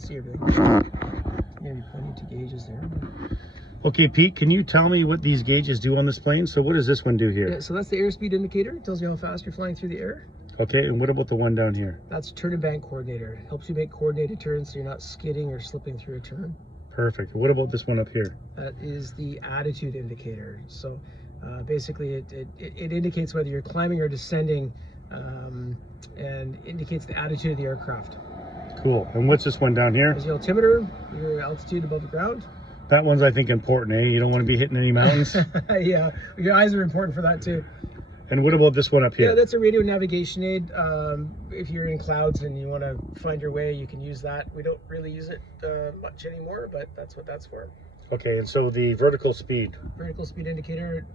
can't see everything. You're gonna be pointing to gauges there. Okay, Pete, can you tell me what these gauges do on this plane? So what does this one do here? Yeah, so that's the airspeed indicator. It tells you how fast you're flying through the air. Okay, and what about the one down here? That's turn and bank coordinator. It helps you make coordinated turns so you're not skidding or slipping through a turn. Perfect. What about this one up here? That is the attitude indicator. So basically it indicates whether you're climbing or descending, and indicates the attitude of the aircraft. Cool. And what's this one down here? There's the altimeter, your altitude above the ground. That one's, I think, important, eh? You don't want to be hitting any mountains. Yeah, your eyes are important for that too. And what about this one up here? Yeah, that's a radio navigation aid. If you're in clouds and you want to find your way, you can use that. We don't really use it much anymore, but that's what that's for. Okay, and so the vertical speed. Vertical speed indicator,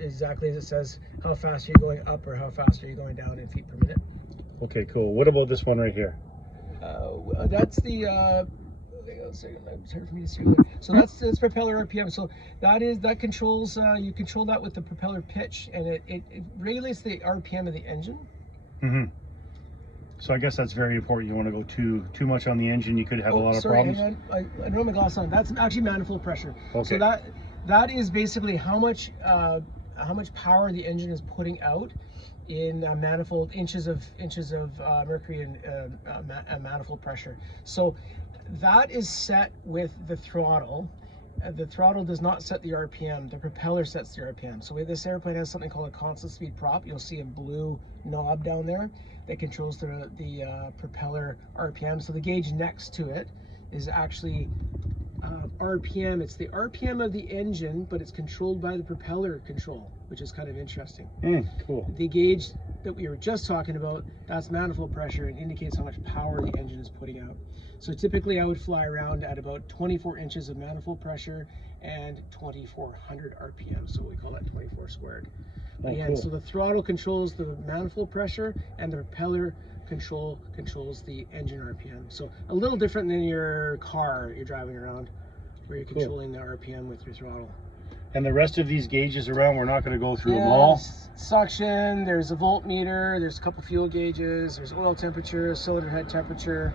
exactly as it says, how fast are you going up or how fast are you going down in feet per minute. Okay, cool. What about this one right here? That's the it's hard for me to see there. So that's propeller RPM. So that controls you control that with the propeller pitch, and it regulates the RPM of the engine. Mm-hmm. So I guess that's very important. You want to go too much on the engine, you could have a lot of problems. Hang on. I don't have my glass on. That's actually manifold pressure. Okay. So that is basically how much power the engine is putting out in manifold inches of mercury and manifold pressure. So that is set with the throttle. The throttle does not set the RPM. The propeller sets the RPM. So this airplane has something called a constant speed prop. You'll see a blue knob down there that controls the propeller RPM. So the gauge next to it is actually RPM. It's the RPM of the engine, but it's controlled by the propeller control, which is kind of interesting. Cool. The gauge that we were just talking about, that's manifold pressure and indicates how much power the engine is putting out. So typically I would fly around at about 24 inches of manifold pressure and 2400 RPM. So we call that 24 squared. Again, cool. So the throttle controls the manifold pressure and the propeller controls the engine RPM. So a little different than your car you're driving around, where you're controlling the RPM with your throttle. And the rest of these gauges around, we're not going to go through them all. Suction, there's a voltmeter, there's a couple fuel gauges, there's oil temperature, cylinder head temperature.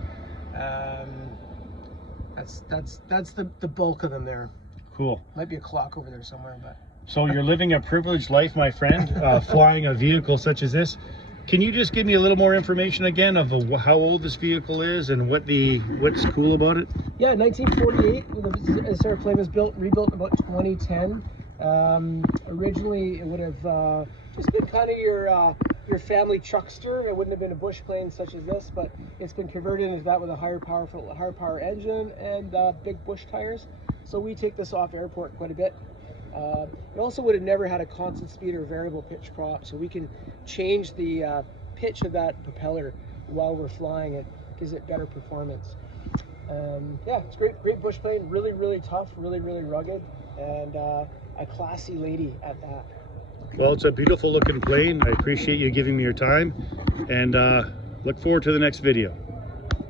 That's the bulk of them there. Cool. Might be a clock over there somewhere, but. So you're living a privileged life, my friend, flying a vehicle such as this. Can you just give me a little more information again of how old this vehicle is and what's cool about it? Yeah, 1948. This airplane was rebuilt in about 2010. Originally, it would have just been kind of your family truckster. It wouldn't have been a bush plane such as this, but it's been converted into that with a higher power engine and big bush tires. So we take this off airport quite a bit. It also would have never had a constant speed or variable pitch prop, so we can change the pitch of that propeller while we're flying. It gives it better performance. Yeah, it's great bush plane, really tough, really rugged, and a classy lady at that. Well, it's a beautiful looking plane. I appreciate you giving me your time, and look forward to the next video.